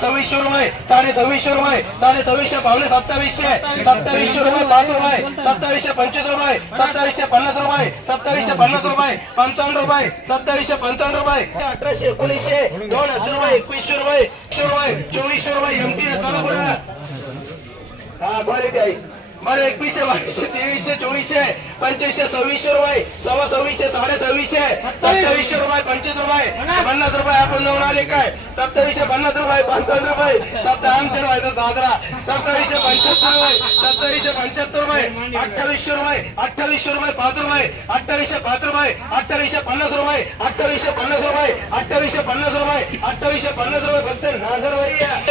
सव्वीसशे रुपये साडे सव्वीसशे रुपये साडे सव्वीसशे पावणे सत्तावीसशे सत्तावीसशे रुपये पाच रुपये सत्तावीसशे पंचवीस रुपये सत्तावीसशे पन्नास रुपये सत्तावीसशे पन्नास रुपये पंचावन्न रुपये सत्तावीसशे पंचावन्न रुपये. अठराशे एकोणीसशे दोन हजार रुपये एकवीसशे रुपये रुपये चोवीसशे रुपये एमटी चला पुढे हा क्वालिटी आहे. बरं एकवीसशे बावीसशे तेवीसशे चोवीसशे. पंचवीसशे सव्वीसशे रुपये सव्वा सव्वीसशे साडे सव्वीसशे सत्तावीसशे रुपये पंचवीस रुपये पन्नास. रुपये आपण आले काय? सत्तावीसशे पन्नास रुपये पंचावन्न रुपये. सत्ता आमचे रुपये दादरा सत्तावीसशे पंच्याहत्तर रुपये सत्तावीसशे पंच्याहत्तर रुपये अठ्ठावीसशे रुपये अठ्ठावीसशे रुपये पाच रुपये अठ्ठावीसशे पाच रुपये अठ्ठावीसशे पन्नास रुपये अठ्ठावीसशे पन्नास रुपये अठ्ठावीसशे पन्नास रुपये अठ्ठावीसशे पन्नास रुपये फक्त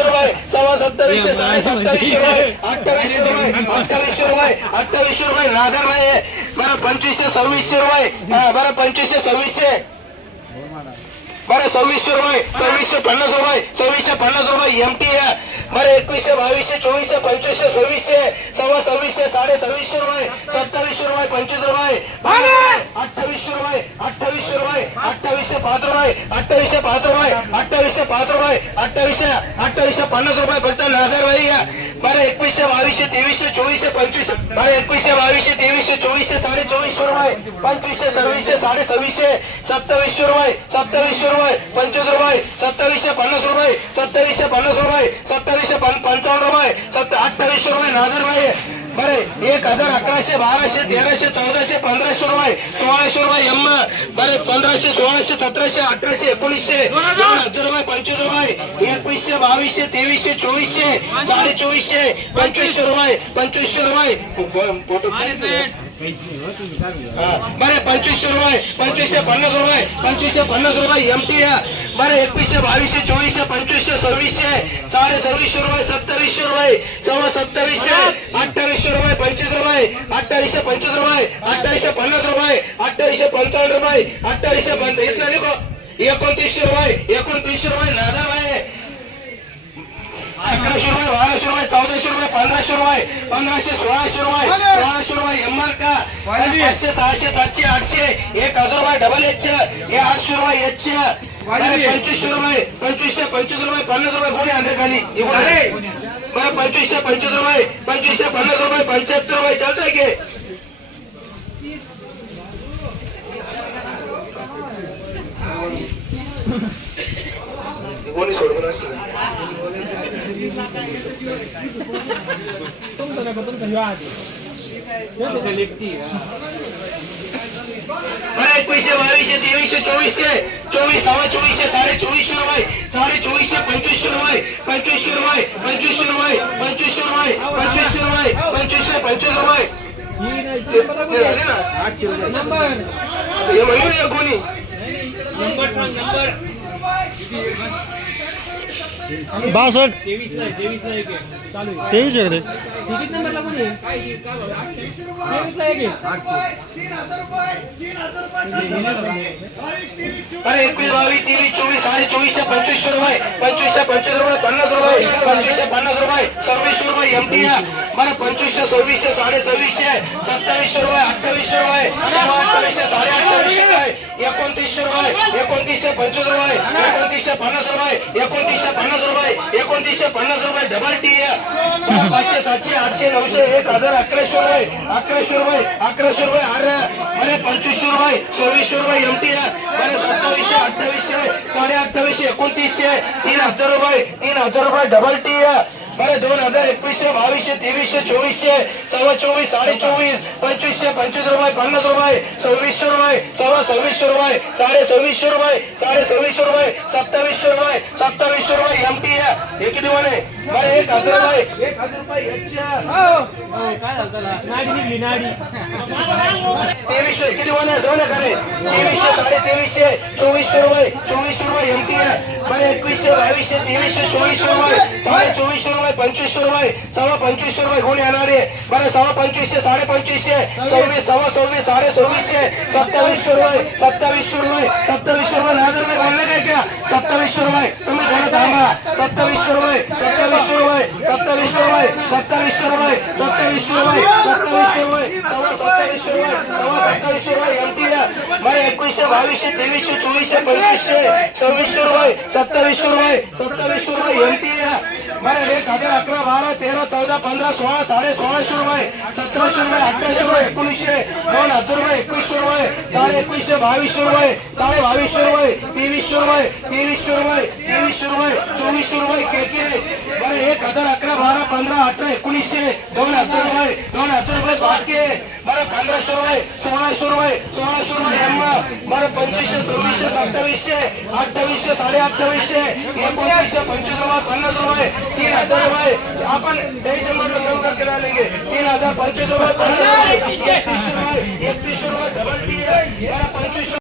रुपये सव्वा सत्तावीसशे साडे सत्तावीसशे रुपये अठ्ठावीसशे रुपये अठ्ठावीसशे रुपये अठ्ठावीसशे रुपये नाझर रुपये बरं पंचवीसशे सव्वीसशे रुपये. बरं पंचवीसशे सव्वीसशे. बरं सव्वीसशे रुपये सव्वीसशे पन्नास रुपये सव्वीसशे पन्नास रुपये एमटी बरं एकवीसशे बावीसशे चोवीसशे पंचवीसशे सव्वीसशे सव्वा सव्वीसशे साडे सव्वीसशे रुपये सत्तावीसशे रुपये पंचवीस रुपये. अठ्ठावीसशे अठ्ठावीसशे रुपये अठ्ठावीसशे पाच रुपये अठ्ठावीसशे पाच रुपये अठ्ठावीसशे पाच रुपये अठ्ठावीसशे अठ्ठावीसशे पन्नास रुपये फक्त हजार भाई बरं एकवीसशे बावीसशे तेवीसशे चोवीसशे पंचवीसशे बरं एकवीसशे बावीसशे तेवीसशे चोवीसशे साडे चोवीसशे रुपये पंचवीसशे सव्वीसशे साडे सव्वीसशे सत्तावीसशे रुपये सत्तावीसशे रुपये पंचवीस रुपये सत्तावीसशे पन्नास रुपये सत्तावीसशे पन्नास रुपये सत्तावीसशे पंचावन्न रुपये सत्ता अठ्ठावीसशे रुपये नाजर भाई बरं एक हजार अकराशे बाराशे तेराशे चौदाशे पंधराशे रुपये सोळाशे रुपये एम बरे पंधराशे सोळाशे सतराशे अठराशे एकोणीसशे दोन हजार रुपये पंचवीस रुपये एकवीसशे बावीसशे तेवीसशे चोवीसशे साडे चोवीसशे पंचवीसशे रुपये पंचवीसशे रुपये. बरे पंचवीसशे रुपये पंचवीसशे पन्नास रुपये पंचवीसशे पन्नास रुपये एमटी बरे एकवीसशे बावीसशे चोवीसशे पंचवीसशे सव्वीसशे साडे सव्वीसशे रुपये सत्तावीसशे रुपये सव्वा सत्तावीसशे अठ्ठावीसशे रुपये पंचवीस रुपये अठ्ठावीसशे पंचवीस रुपये अठ्ठावीसशे पन्नास रुपये अठ्ठावीसशे पंचावन्न रुपये अठ्ठावीसशे पंच येत नाही का? एकोणतीसशे रुपये एकोणतीसशे रुपये नादा आहे अकराशे रुपये बाराशे रुपये चौदाशे रुपये पंधराशे रुपये पंधराशे सोळाशे रुपये सोळाशे रुपये एमआर का? पाचशे सहाशे सातशे आठशे एक हजार रुपये डबल एच हे आठशे रुपये एच पंचवीसशे रुपये पंचवीसशे पंचवीस रुपये पन्नास रुपये कोणी आणले खाली? आहे? बरं पंचवीसशे पंचवीस रुपये पंचवीसशे पन्नास रुपये पंच्याहत्तर रुपये चालतंय की? कोणी सोडून बरं एकवीसशे बावीसशे तेवीसशे चोवीसशे चोवीस सव्वा चोवीसशे साडे चोवीसशे रुपये साडे चोवीसशे पंचवीसशे रुपये पंचवीसशे रुपये पंचवीसशे रुपये पंचवीसशे रुपये पंचवीसशे रुपये पंचवीसशे पंचवीस रुपये ते- तेवीस आहे रे अरे एकवीस बावीस तेवीस चोवीस साडे चोवीसशे पंचवीसशे रुपये पंचवीसशे पंचवीस रुपये पन्नास रुपये पंचवीसशे पन्नास रुपये सव्वीसशे रुपये एमटी बरं पंचवीसशे सव्वीसशे साडे सव्वीसशे सत्तावीसशे रुपये अठ्ठावीसशे रुपये अठ्ठावीसशे साडे अठ्ठावीसशे रुपये एकोणतीसशे रुपये एकोणतीसशे पंचवीस रुपये एकोणतीसशे पन्नास रुपये एकोणतीसशे पन्नास एकोणतीसशे पन्नास रुपये डबल टी पाचशे सातशे आठशे नऊशे एक हजार अकराशे रुपये अकराशे रुपये अकराशे रुपये अरे अरे पंचवीसशे रुपये सव्वीसशे रुपये एम टी अरे सत्तावीसशे अठ्ठावीसशे साडे अठ्ठावीसशे एकोणतीसशे तीन हजार रुपये तीन हजार रुपये डबल टी बरं दोन हजार एकवीसशे बावीसशे तेवीसशे चोवीसशे सव्वा चोवीस साडे चोवीस पंचवीसशे पंचवीस रुपये पन्नास रुपये सव्वीसशे रुपये सव्वा सव्वीसशे रुपये साडे सव्वीसशे रुपये साडे सव्वीसशे रुपये सत्तावीसशे रुपये सत्तावीसशे रुपये एमटी हे किती म्हणे? बरं एक हजार रुपये एक हजार रुपये तेवीसशे किती म्हणे? दोन करे तेवीसशे साडे तेवीसशे चोवीसशे रुपये चोवीस बरं एकवीसशे बावीसशे तेवीसशे चोवीसशे रुपये साडे चोवीसशे रुपये पंचवीसशे रुपये सव्वा पंचवीसशे रुपये कोणी येणार. आहे बरं सव्वा पंचवीसशे साडे पंचवीसशे सव्वीस सव्वा सव्वीस साडे सव्वीसशे सत्तावीसशे रुपये सत्तावीसशे रुपये सत्तावीसशे रुपये. हजार रुपये बोलले काय क्या सत्तावीसशे रुपये. तुम्ही थोडं थांबा. सत्तावीसशे रुपये सत्तावीसशे रुपये सत्तावीसशे रुपये सत्तावीसशे रुपये सत्तावीसशे रुपये सत्तावीसशे रुपये सव्वा सत्तावीसशे रुपये सव्वा सत्तावीसशे रुपये एमटी बरं एकवीसशे बावीसशे तेवीसशे चोवीसशे पंचवीसशे सव्वीसशे रुपये सत्तावीसशे रुपये सत्तावीसशे रुपये एमटी बरं एक हजार अकरा बारा तेरा चौदा पंधरा सोळा साडे सोळाशे रुपये सतराशे रुपये अठराशे रुपये एकोणीसशे दोन हजार रुपये एकवीसशे साडे एकवीसशे बावीसशे रुपये साडे बावीसशे रुपये तेवीसशे रुपये तेवीसशे रुपये तेवीसशे रुपये चोवीसशे रुपये केके. बरं एक हजार अकरा बारा पंधरा अठरा एकोणीसशे दोन हजार रुपये दोन हजार रुपये बाटके बरं पंधराशे रुपये सोळाशे रुपये सोळाशे रुपये बरं पंचवीसशे सव्वीसशे सत्तावीसशे अठ्ठावीसशे साडे अठ्ठावीसशे एकोणतीसशे पंचवीस रुपये पन्नास रुपए तीन हजार रुपए अपन ढाई सौ रुपए कम करके डालेंगे तीन हजार पंचवीस रुपए पन्नास रुपए इकतीस रुपए डबल टी है बरं